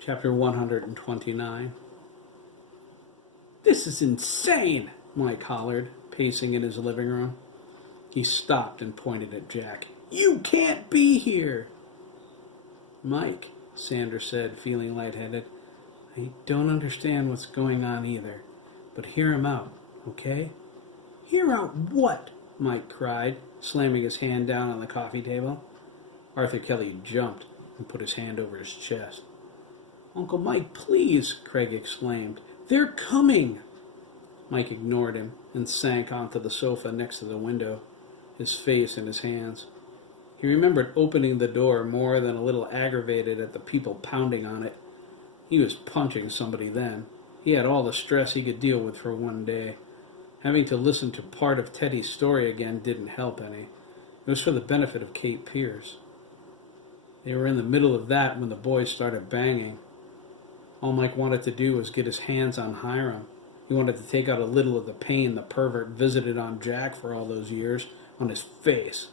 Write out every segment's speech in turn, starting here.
Chapter 129. "This is insane," Mike hollered, pacing in his living room. He stopped and pointed at Jack. "You can't be here!" "Mike," Sandra said, feeling lightheaded, "I don't understand what's going on either, but hear him out, okay?" "Hear out what?" Mike cried, slamming his hand down on the coffee table. Arthur Kelly jumped and put his hand over his chest. "Uncle Mike, please," Craig exclaimed. "They're coming!" Mike ignored him and sank onto the sofa next to the window, his face in his hands. He remembered opening the door more than a little aggravated at the people pounding on it. He was punching somebody then. He had all the stress he could deal with for one day. Having to listen to part of Teddy's story again didn't help any. It was for the benefit of Kate Pierce. They were in the middle of that when the boys started banging. All Mike wanted to do was get his hands on Hiram. He wanted to take out a little of the pain the pervert visited on Jack for all those years, on his face.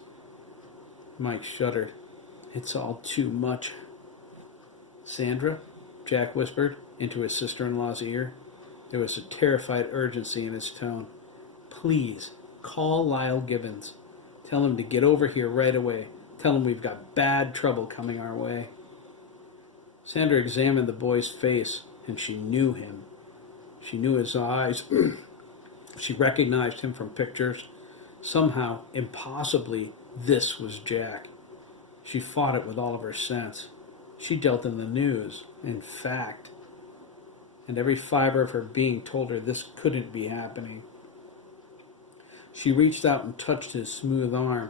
Mike shuddered. "It's all too much." "Sandra?" Jack whispered into his sister-in-law's ear. There was a terrified urgency in his tone. "Please, call Lyle Gibbons. Tell him to get over here right away. Tell him we've got bad trouble coming our way." Sandra examined the boy's face, and she knew him. She knew his eyes. She recognized him from pictures. Somehow, impossibly, this was Jack. She fought it with all of her sense. She dealt in the news, in fact. And every fiber of her being told her this couldn't be happening. She reached out and touched his smooth arm.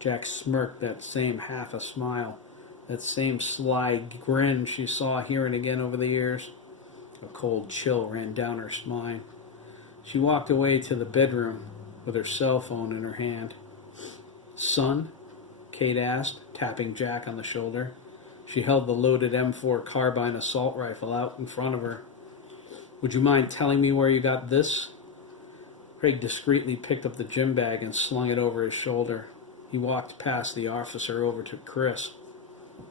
Jack smirked that same half a smile, that same sly grin she saw here and again over the years. A cold chill ran down her spine. She walked away to the bedroom with her cell phone in her hand. "Son?" Kate asked, tapping Jack on the shoulder. She held the loaded M4 carbine assault rifle out in front of her. "Would you mind telling me where you got this?" Craig discreetly picked up the gym bag and slung it over his shoulder. He walked past the officer over to Chris.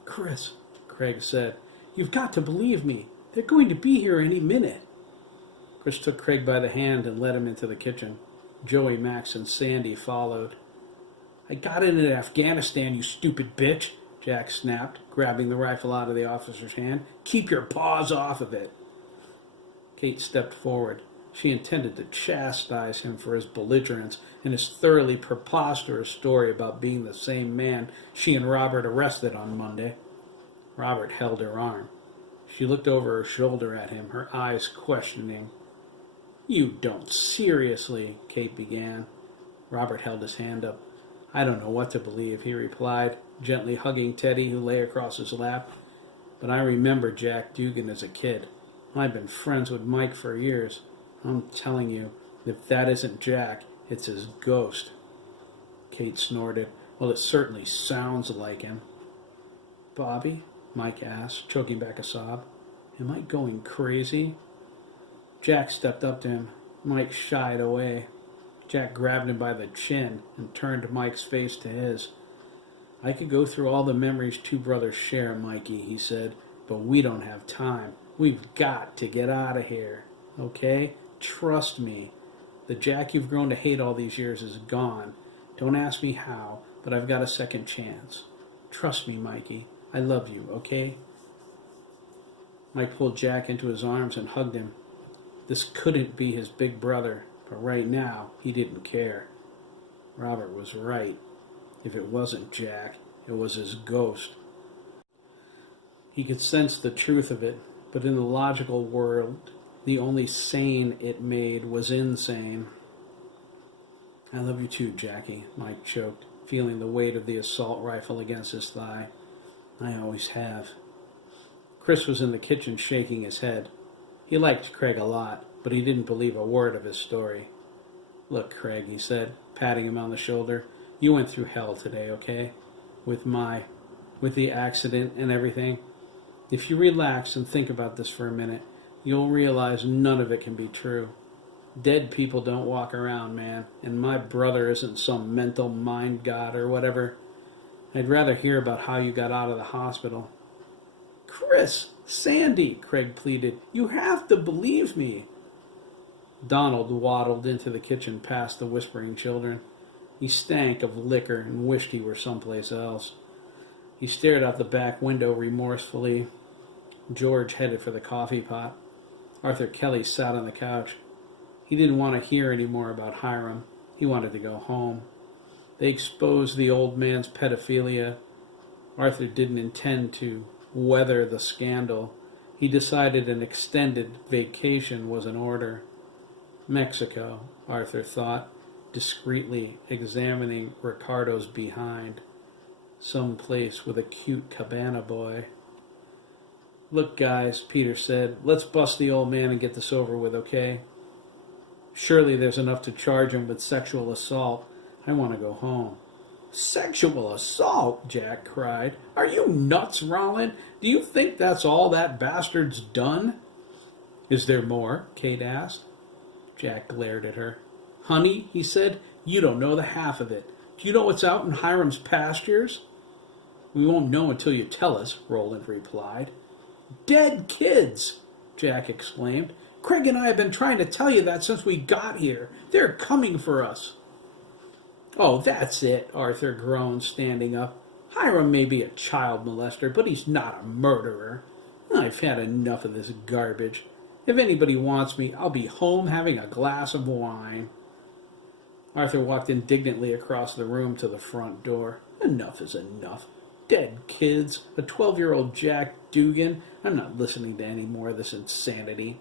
"Chris," Craig said, "you've got to believe me. They're going to be here any minute." Chris took Craig by the hand and led him into the kitchen. Joey, Max, and Sandy followed. "I got it in Afghanistan, you stupid bitch," Jack snapped, grabbing the rifle out of the officer's hand. "Keep your paws off of it." Kate stepped forward. She intended to chastise him for his belligerence and his thoroughly preposterous story about being the same man she and Robert arrested on Monday. Robert held her arm. She looked over her shoulder at him, her eyes questioning. "You don't seriously," Kate began. Robert held his hand up. "I don't know what to believe," he replied, gently hugging Teddy, who lay across his lap. "But I remember Jack Dougan as a kid. I've been friends with Mike for years. I'm telling you, if that isn't Jack, it's his ghost." Kate snorted. "Well, it certainly sounds like him." "Bobby?" Mike asked, choking back a sob. "Am I going crazy?" Jack stepped up to him. Mike shied away. Jack grabbed him by the chin and turned Mike's face to his. "I could go through all the memories two brothers share, Mikey," he said, "but we don't have time. We've got to get out of here. Okay? Trust me. The Jack you've grown to hate all these years is gone. Don't ask me how, but I've got a second chance. Trust me, Mikey. I love you, okay?" Mike pulled Jack into his arms and hugged him. This couldn't be his big brother, but right now he didn't care. Robert was right. If it wasn't Jack, it was his ghost. He could sense the truth of it, but in the logical world, the only sane it made was insane. "I love you too, Jackie," Mike choked, feeling the weight of the assault rifle against his thigh. "I always have." Chris was in the kitchen shaking his head. He liked Craig a lot, but he didn't believe a word of his story. "Look, Craig," he said, patting him on the shoulder, "you went through hell today, okay? With the accident and everything. If you relax and think about this for a minute, you'll realize none of it can be true. Dead people don't walk around, man, and my brother isn't some mental mind god or whatever. I'd rather hear about how you got out of the hospital." Chris, Sandy, Craig pleaded. You have to believe me. Donald waddled into the kitchen past the whispering children. He stank of liquor and wished he were someplace else. He stared out the back window remorsefully. George headed for the coffee pot. Arthur Kelly sat on the couch. He didn't want to hear any more about Hiram. He wanted to go home. They exposed the old man's pedophilia. Arthur didn't intend to weather the scandal. He decided an extended vacation was in order. Mexico, Arthur thought, discreetly examining Ricardo's behind. Some place with a cute cabana boy. Look, guys, Peter said, let's bust the old man and get this over with, okay? Surely there's enough to charge him with sexual assault. I want to go home. Sexual assault? Jack cried. Are you nuts, Rollin? Do you think that's all that bastard's done? Is there more? Kate asked. Jack glared at her. Honey, he said, you don't know the half of it. Do you know what's out in Hiram's pastures? We won't know until you tell us, Roland replied. Dead kids, Jack exclaimed. Craig and I have been trying to tell you that since we got here. They're coming for us. Oh, that's it, Arthur groaned, standing up. Hiram may be a child molester, but he's not a murderer. I've had enough of this garbage. If anybody wants me, I'll be home having a glass of wine. Arthur walked indignantly across the room to the front door. Enough is enough. Dead kids, a 12-year-old Jack Dougan. I'm not listening to any more of this insanity.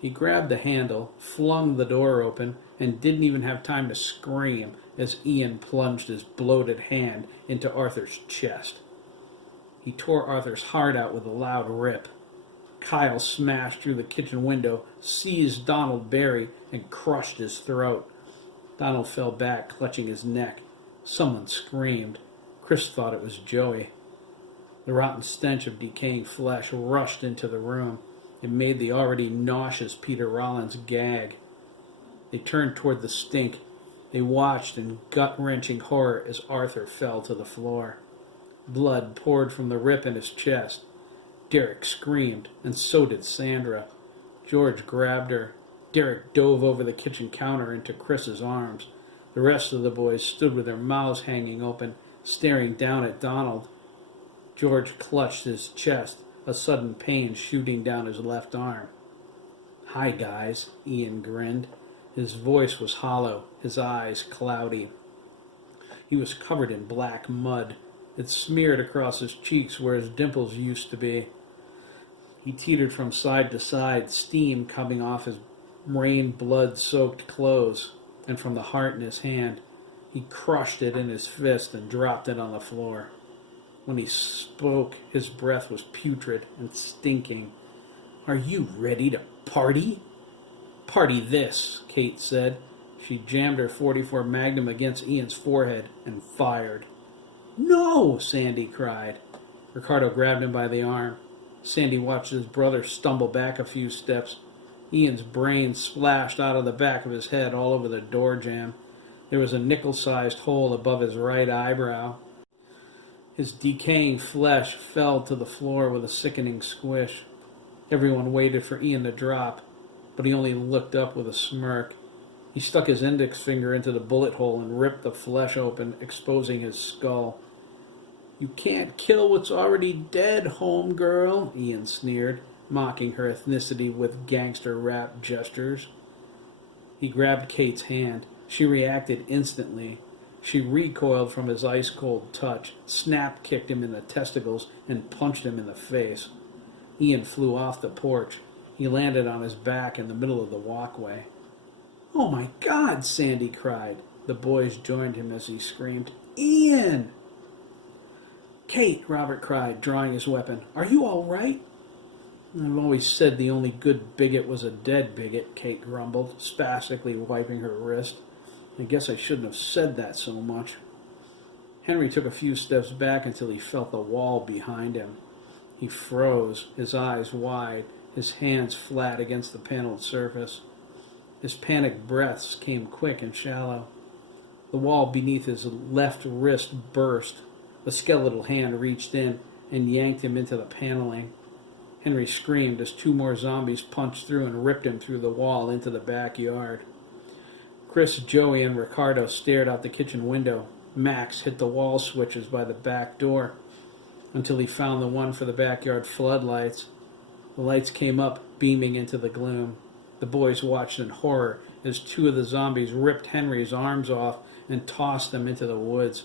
He grabbed the handle, flung the door open, and didn't even have time to scream as Ian plunged his bloated hand into Arthur's chest. He tore Arthur's heart out with a loud rip. Kyle smashed through the kitchen window, seized Donald Barry, and crushed his throat. Donald fell back, clutching his neck. Someone screamed. Chris thought it was Joey. The rotten stench of decaying flesh rushed into the room. It made the already nauseous Peter Rollins gag. They turned toward the stink. They watched in gut-wrenching horror as Arthur fell to the floor. Blood poured from the rip in his chest. Derek screamed, and so did Sandra. George grabbed her. Derek dove over the kitchen counter into Chris's arms. The rest of the boys stood with their mouths hanging open, staring down at Donald. George clutched his chest, a sudden pain shooting down his left arm. Hi, guys, Ian grinned. His voice was hollow, his eyes cloudy. He was covered in black mud. It smeared across his cheeks where his dimples used to be. He teetered from side to side, steam coming off his rain blood-soaked clothes, and from the heart in his hand. He crushed it in his fist and dropped it on the floor. When he spoke, his breath was putrid and stinking. Are you ready to party? Party this, Kate said. She jammed her .44 Magnum against Ian's forehead and fired. No, Sandy cried. Ricardo grabbed him by the arm. Sandy watched his brother stumble back a few steps. Ian's brains splashed out of the back of his head all over the door jamb. There was a nickel-sized hole above his right eyebrow. His decaying flesh fell to the floor with a sickening squish. Everyone waited for Ian to drop, but he only looked up with a smirk. He stuck his index finger into the bullet hole and ripped the flesh open, exposing his skull. You can't kill what's already dead, homegirl, Ian sneered, mocking her ethnicity with gangster rap gestures. He grabbed Kate's hand. She reacted instantly. She recoiled from his ice-cold touch, snap-kicked him in the testicles, and punched him in the face. Ian flew off the porch. He landed on his back in the middle of the walkway. Oh my God, Sandy cried. The boys joined him as he screamed, Ian! Kate, Robert cried, drawing his weapon. Are you all right? I've always said the only good bigot was a dead bigot, Kate grumbled, spastically wiping her wrist. I guess I shouldn't have said that so much. Henry took a few steps back until he felt the wall behind him. He froze, his eyes wide, his hands flat against the paneled surface. His panicked breaths came quick and shallow. The wall beneath his left wrist burst. A skeletal hand reached in, and yanked him into the paneling. Henry screamed as 2 more zombies punched through and ripped him through the wall into the backyard. Chris, Joey, and Ricardo stared out the kitchen window. Max hit the wall switches by the back door until he found the one for the backyard floodlights. The lights came up, beaming into the gloom. The boys watched in horror as 2 of the zombies ripped Henry's arms off and tossed them into the woods.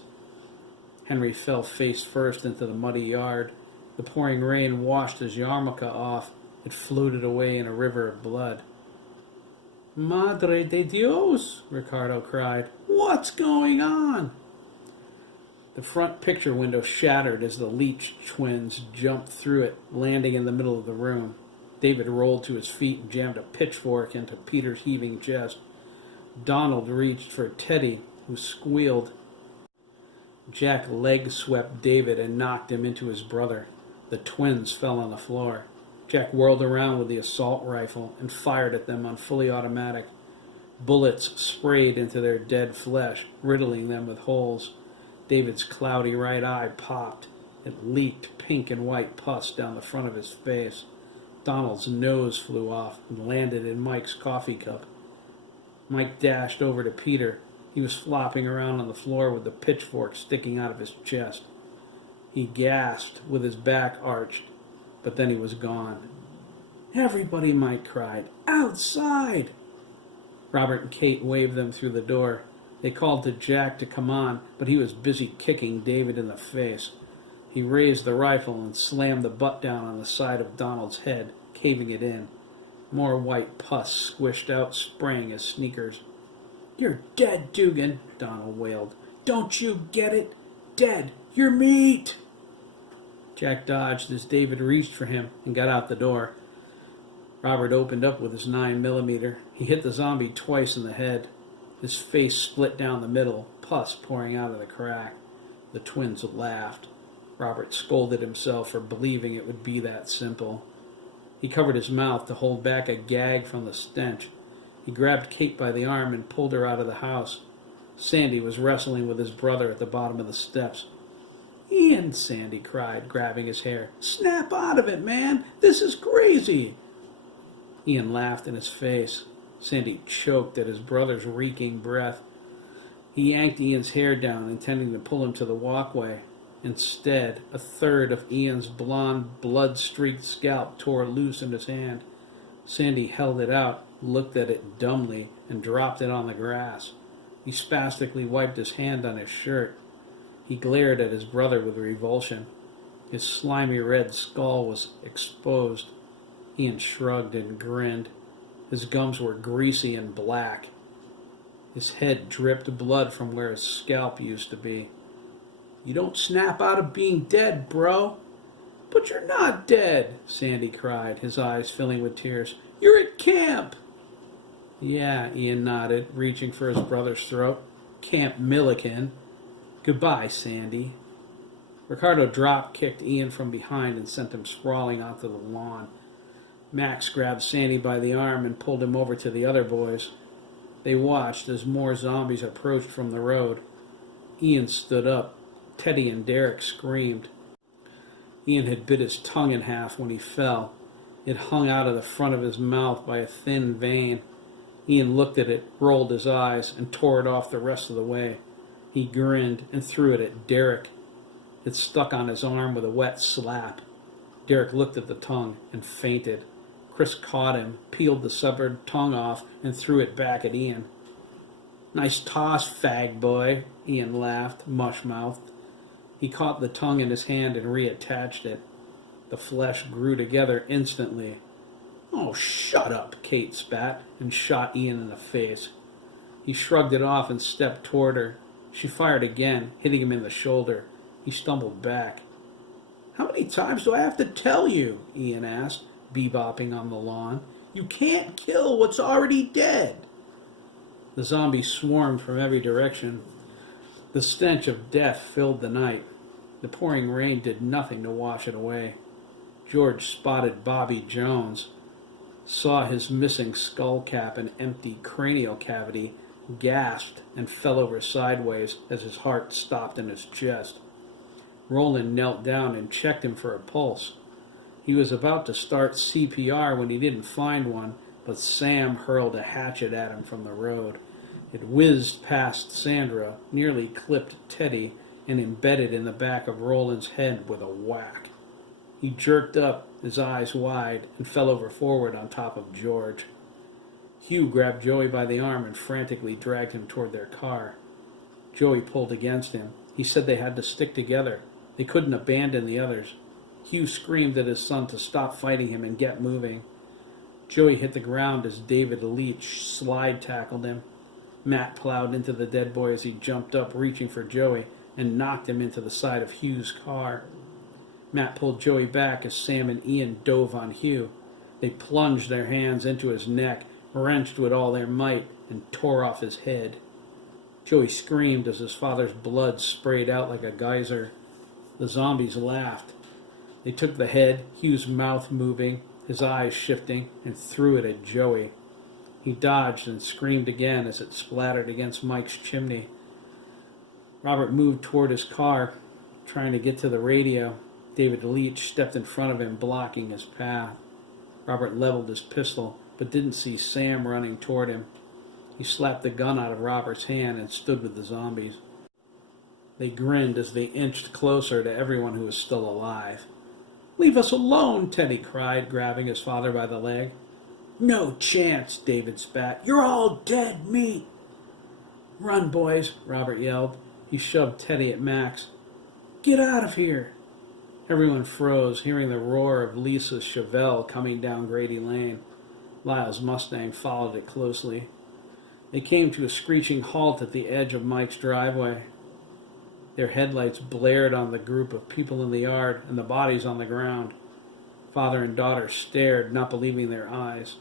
Henry fell face first into the muddy yard. The pouring rain washed his yarmulke off. It floated away in a river of blood. "Madre de Dios!" Ricardo cried. "What's going on?" The front picture window shattered as the Leach twins jumped through it, landing in the middle of the room. David rolled to his feet and jammed a pitchfork into Peter's heaving chest. Donald reached for Teddy, who squealed. Jack leg-swept David and knocked him into his brother. The twins fell on the floor. Jack whirled around with the assault rifle and fired at them on fully automatic. Bullets sprayed into their dead flesh, riddling them with holes. David's cloudy right eye popped. It leaked pink and white pus down the front of his face. Donald's nose flew off and landed in Mike's coffee cup. Mike dashed over to Peter. He was flopping around on the floor with the pitchfork sticking out of his chest. He gasped with his back arched, but then he was gone. "Everybody," Mike cried. "Outside!" Robert and Kate waved them through the door. They called to Jack to come on, but he was busy kicking David in the face. He raised the rifle and slammed the butt down on the side of Donald's head, caving it in. More white pus squished out, spraying his sneakers. "You're dead, Dougan," Donald wailed. "Don't you get it? Dead. You're meat." Jack dodged as David reached for him and got out the door. Robert opened up with his 9mm. He hit the zombie twice in the head. His face split down the middle, pus pouring out of the crack. The twins laughed. Robert scolded himself for believing it would be that simple. He covered his mouth to hold back a gag from the stench. He grabbed Kate by the arm and pulled her out of the house. Sandy was wrestling with his brother at the bottom of the steps. "Ian," Sandy cried, grabbing his hair. "Snap out of it, man! This is crazy!" Ian laughed in his face. Sandy choked at his brother's reeking breath. He yanked Ian's hair down, intending to pull him to the walkway. Instead, a third of Ian's blonde, blood-streaked scalp tore loose in his hand. Sandy held it out, looked at it dumbly, and dropped it on the grass. He spastically wiped his hand on his shirt. He glared at his brother with revulsion. His slimy red skull was exposed. Ian shrugged and grinned. His gums were greasy and black. His head dripped blood from where his scalp used to be. "You don't snap out of being dead, bro." "But you're not dead," Sandy cried, his eyes filling with tears. "You're at camp." "Yeah," Ian nodded, reaching for his brother's throat. "Camp Milliken. Goodbye, Sandy." Ricardo drop-kicked Ian from behind and sent him sprawling onto the lawn. Max grabbed Sandy by the arm and pulled him over to the other boys. They watched as more zombies approached from the road. Ian stood up. Teddy and Derek screamed. Ian had bit his tongue in half when he fell. It hung out of the front of his mouth by a thin vein. Ian looked at it, rolled his eyes, and tore it off the rest of the way. He grinned and threw it at Derek. It stuck on his arm with a wet slap. Derek looked at the tongue and fainted. Chris caught him, peeled the severed tongue off, and threw it back at Ian. "Nice toss, fag boy," Ian laughed, mush-mouthed. He caught the tongue in his hand and reattached it. The flesh grew together instantly. "Oh, shut up," Kate spat and shot Ian in the face. He shrugged it off and stepped toward her. She fired again, hitting him in the shoulder. He stumbled back. "How many times do I have to tell you?" Ian asked, bebopping on the lawn. "You can't kill what's already dead." The zombies swarmed from every direction. The stench of death filled the night. The pouring rain did nothing to wash it away. George spotted Bobby Jones, saw his missing skull cap and empty cranial cavity, gasped, and fell over sideways as his heart stopped in his chest. Roland knelt down and checked him for a pulse. He was about to start CPR when he didn't find one, but Sam hurled a hatchet at him from the road. It whizzed past Sandra, nearly clipped Teddy, and embedded in the back of Roland's head with a whack. He jerked up, his eyes wide, and fell over forward on top of George. Hugh grabbed Joey by the arm and frantically dragged him toward their car. Joey pulled against him. He said they had to stick together. They couldn't abandon the others. Hugh screamed at his son to stop fighting him and get moving. Joey hit the ground as David Leach slide tackled him. Matt plowed into the dead boy as he jumped up, reaching for Joey, and knocked him into the side of Hugh's car. Matt pulled Joey back as Sam and Ian dove on Hugh. They plunged their hands into his neck, wrenched with all their might, and tore off his head. Joey screamed as his father's blood sprayed out like a geyser. The zombies laughed. They took the head, Hugh's mouth moving, his eyes shifting, and threw it at Joey. He dodged and screamed again as it splattered against Mike's chimney. Robert moved toward his car, trying to get to the radio. David Leach stepped in front of him, blocking his path. Robert leveled his pistol, but didn't see Sam running toward him. He slapped the gun out of Robert's hand and stood with the zombies. They grinned as they inched closer to everyone who was still alive. "Leave us alone," Teddy cried, grabbing his father by the leg. "No chance," David spat. "You're all dead meat." "Run, boys," Robert yelled. He shoved Teddy at Max. "Get out of here." Everyone froze, hearing the roar of Lisa's Chevelle coming down Grady Lane. Lyle's Mustang followed it closely. They came to a screeching halt at the edge of Mike's driveway. Their headlights blared on the group of people in the yard and the bodies on the ground. Father and daughter stared, not believing their eyes.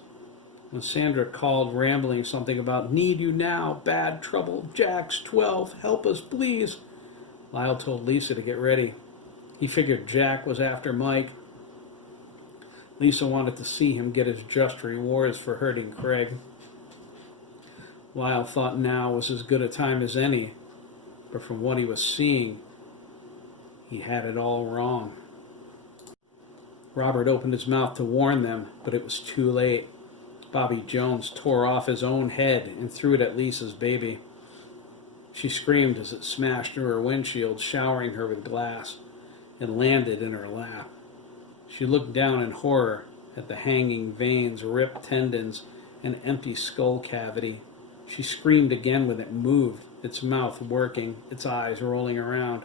When Sandra called, rambling something about "need you now, bad trouble, Jack's 12, help us please," Lyle told Lisa to get ready. He figured Jack was after Mike. Lisa wanted to see him get his just rewards for hurting Craig. Lyle thought now was as good a time as any, but from what he was seeing, he had it all wrong. Robert opened his mouth to warn them, but it was too late. Bobby Jones tore off his own head and threw it at Lisa's baby. She screamed as it smashed through her windshield, showering her with glass. It landed in her lap. She looked down in horror at the hanging veins, ripped tendons, and empty skull cavity. She screamed again when it moved, its mouth working, its eyes rolling around.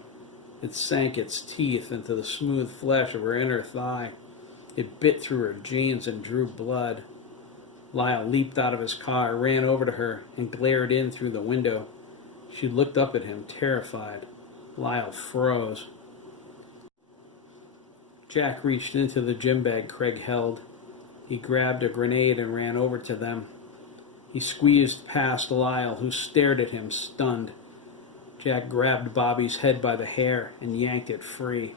It sank its teeth into the smooth flesh of her inner thigh. It bit through her jeans and drew blood. Lyle leaped out of his car, ran over to her, and glared in through the window. She looked up at him, terrified. Lyle froze. Jack reached into the gym bag Craig held. He grabbed a grenade and ran over to them. He squeezed past Lyle, who stared at him, stunned. Jack grabbed Bobby's head by the hair and yanked it free.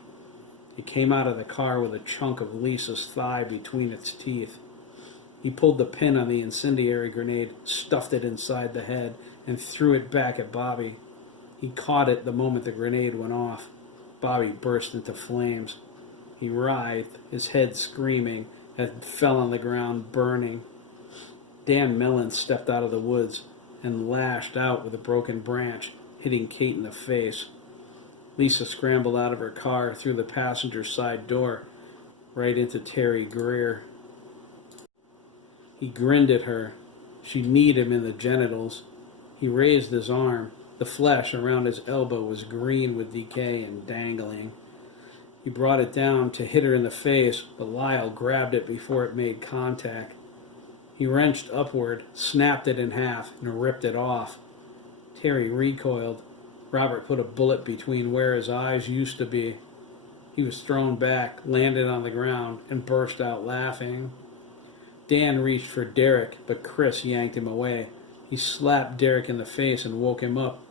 It came out of the car with a chunk of Lisa's thigh between its teeth. He pulled the pin on the incendiary grenade, stuffed it inside the head, and threw it back at Bobby. He caught it the moment the grenade went off. Bobby burst into flames. He writhed, his head screaming, and fell on the ground, burning. Dan Mellon stepped out of the woods and lashed out with a broken branch, hitting Kate in the face. Lisa scrambled out of her car through the passenger side door, right into Terry Greer. He grinned at her. She kneed him in the genitals. He raised his arm. The flesh around his elbow was green with decay and dangling. He brought it down to hit her in the face, but Lyle grabbed it before it made contact. He wrenched upward, snapped it in half, and ripped it off. Terry recoiled. Robert put a bullet between where his eyes used to be. He was thrown back, landed on the ground, and burst out laughing. Dan reached for Derek, but Chris yanked him away. He slapped Derek in the face and woke him up.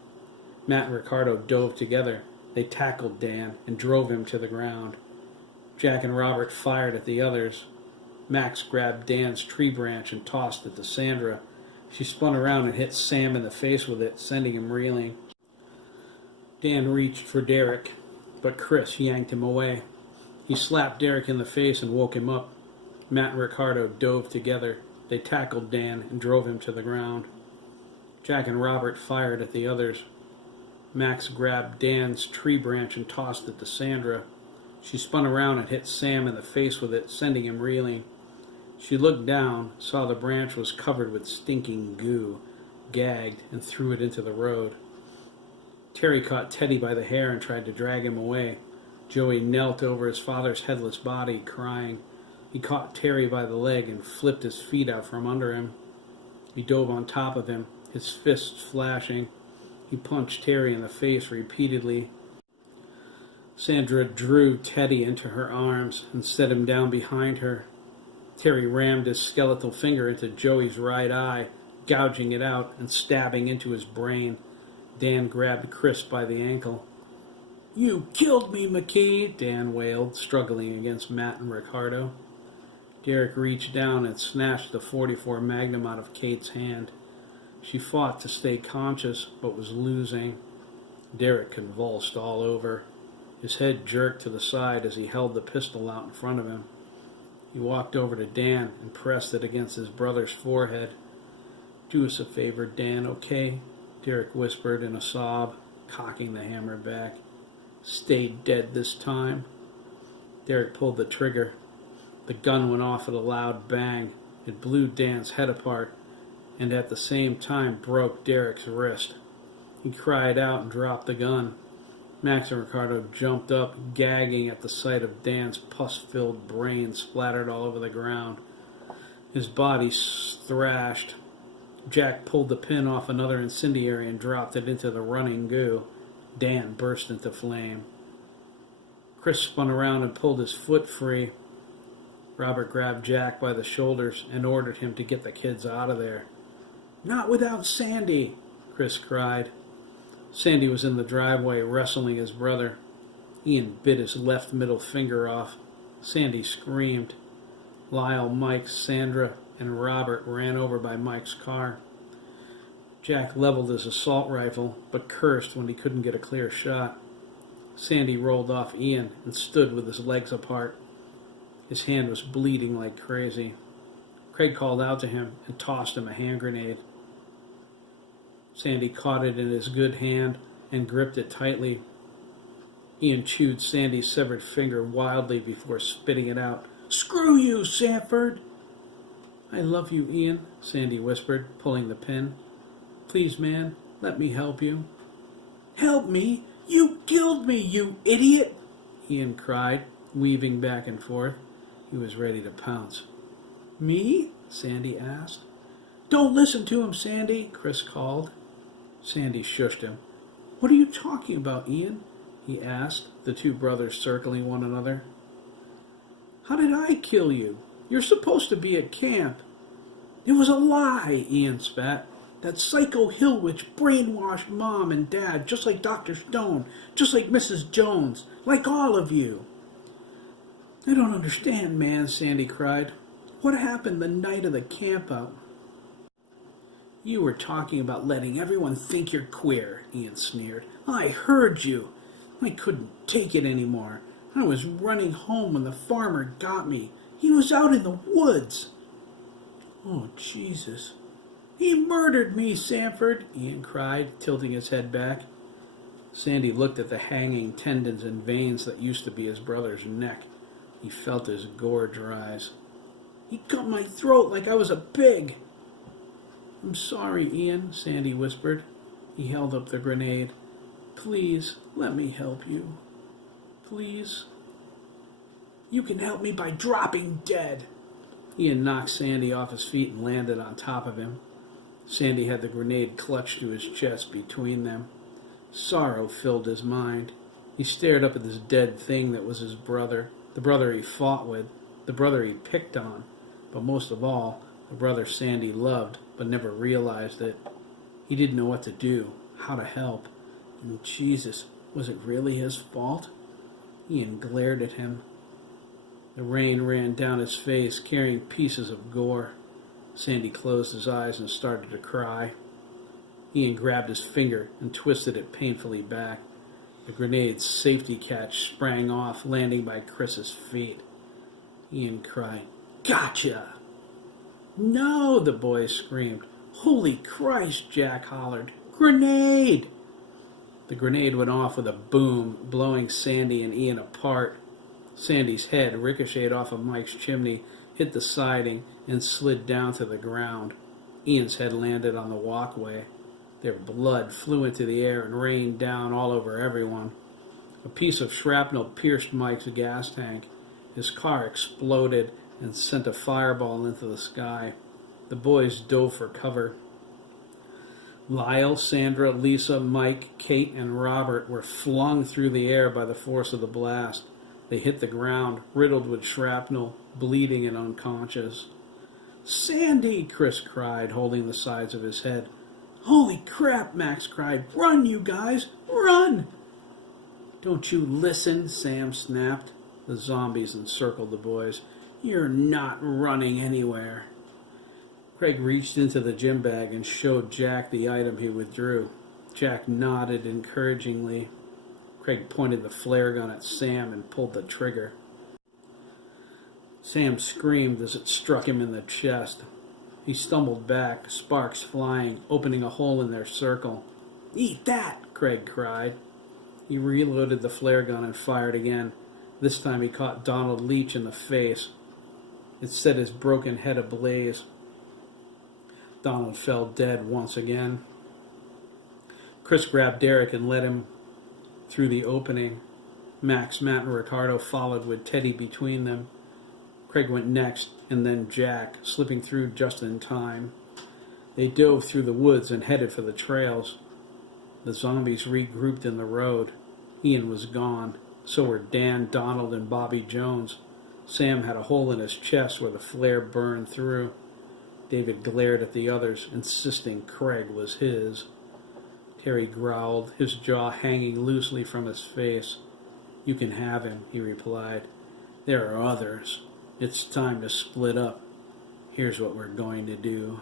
Matt and Ricardo dove together. They tackled Dan and drove him to the ground. Jack and Robert fired at the others. Max grabbed Dan's tree branch and tossed it to Sandra. She spun around and hit Sam in the face with it, sending him reeling. Dan reached for Derek. but Chris yanked him away. He slapped Derek in the face and woke him up. Matt and Ricardo dove together. They tackled Dan and drove him to the ground. Jack and Robert fired at the others. Max grabbed Dan's tree branch and tossed it to Sandra. She spun around and hit Sam in the face with it, sending him reeling. She looked down, saw the branch was covered with stinking goo, gagged, and threw it into the road. Terry caught Teddy by the hair and tried to drag him away. Joey knelt over his father's headless body, crying. He caught Terry by the leg and flipped his feet out from under him. He dove on top of him, his fists flashing. He punched Terry in the face repeatedly. Sandra drew Teddy into her arms and set him down behind her. Terry rammed his skeletal finger into Joey's right eye, gouging it out and stabbing into his brain. Dan grabbed Chris by the ankle. "You killed me, McKee," Dan wailed, struggling against Matt and Ricardo. Derek reached down and snatched the .44 Magnum out of Kate's hand. She fought to stay conscious, but was losing. Derek convulsed all over. His head jerked to the side as he held the pistol out in front of him. He walked over to Dan and pressed it against his brother's forehead. "Do us a favor, Dan, okay?" Derek whispered in a sob, cocking the hammer back. "Stay dead this time." Derek pulled the trigger. The gun went off with a loud bang. It blew Dan's head apart, and at the same time broke Derek's wrist. He cried out and dropped the gun. Max and Ricardo jumped up, gagging at the sight of Dan's pus-filled brain splattered all over the ground. His body thrashed. Jack pulled the pin off another incendiary and dropped it into the running goo. Dan burst into flame. Chris spun around and pulled his foot free. Robert grabbed Jack by the shoulders and ordered him to get the kids out of there. "Not without Sandy," Chris cried. Sandy was in the driveway wrestling his brother. Ian bit his left middle finger off. Sandy screamed. Lyle, Mike, Sandra, and Robert ran over by Mike's car. Jack leveled his assault rifle, but cursed when he couldn't get a clear shot. Sandy rolled off Ian and stood with his legs apart. His hand was bleeding like crazy. Craig called out to him and tossed him a hand grenade. Sandy caught it in his good hand and gripped it tightly. Ian chewed Sandy's severed finger wildly before spitting it out. "Screw you, Sanford!" "I love you, Ian," Sandy whispered, pulling the pin. "Please, man, let me help you." "Help me? You killed me, you idiot!" Ian cried, weaving back and forth. He was ready to pounce. "Me?" Sandy asked. "Don't listen to him, Sandy," Chris called. Sandy shushed him. "What are you talking about, Ian?" he asked, the two brothers circling one another. "How did I kill you? You're supposed to be at camp." "It was a lie," Ian spat. "That psycho hill witch brainwashed Mom and Dad, just like Dr. Stone, just like Mrs. Jones, like all of you." "I don't understand, man," Sandy cried. "What happened the night of the camp-out?" "You were talking about letting everyone think you're queer," Ian sneered. "I heard you. I couldn't take it anymore. I was running home when the farmer got me. He was out in the woods." "Oh, Jesus." "He murdered me, Sanford," Ian cried, tilting his head back. Sandy looked at the hanging tendons and veins that used to be his brother's neck. He felt his gorge rise. "He cut my throat like I was a pig." "I'm sorry, Ian," Sandy whispered. He held up the grenade. "Please, let me help you. Please." "You can help me by dropping dead." Ian knocked Sandy off his feet and landed on top of him. Sandy had the grenade clutched to his chest between them. Sorrow filled his mind. He stared up at this dead thing that was his brother, the brother he fought with, the brother he picked on, but most of all, the brother Sandy loved but never realized it. He didn't know what to do, how to help. And Jesus, was it really his fault? Ian glared at him. The rain ran down his face, carrying pieces of gore. Sandy closed his eyes and started to cry. Ian grabbed his finger and twisted it painfully back. The grenade's safety catch sprang off, landing by Chris's feet. Ian cried, "Gotcha!" "No!" the boys screamed. "Holy Christ!" Jack hollered. "Grenade!" The grenade went off with a boom, blowing Sandy and Ian apart. Sandy's head ricocheted off of Mike's chimney, hit the siding, and slid down to the ground. Ian's head landed on the walkway. Their blood flew into the air and rained down all over everyone. A piece of shrapnel pierced Mike's gas tank. His car exploded and sent a fireball into the sky. The boys dove for cover. Lyle, Sandra, Lisa, Mike, Kate, and Robert were flung through the air by the force of the blast. They hit the ground, riddled with shrapnel, bleeding and unconscious. "Sandy!" Chris cried, holding the sides of his head. "Holy crap!" Max cried. "Run, you guys! Run!" "Don't you listen!" Sam snapped. The zombies encircled the boys. "You're not running anywhere." Craig reached into the gym bag and showed Jack the item he withdrew. Jack nodded encouragingly. Craig pointed the flare gun at Sam and pulled the trigger. Sam screamed as it struck him in the chest. He stumbled back, sparks flying, opening a hole in their circle. "Eat that!" Craig cried. He reloaded the flare gun and fired again. This time he caught Donald Leach in the face. It set his broken head ablaze. Donald fell dead once again. Chris grabbed Derek and led him through the opening. Max, Matt, and Ricardo followed with Teddy between them. Craig went next, and then Jack, slipping through just in time. They dove through the woods and headed for the trails. The zombies regrouped in the road. Ian was gone. So were Dan, Donald, and Bobby Jones. Sam had a hole in his chest where the flare burned through. David glared at the others, insisting Craig was his. Terry growled, his jaw hanging loosely from his face. "You can have him," he replied. "There are others. It's time to split up. Here's what we're going to do."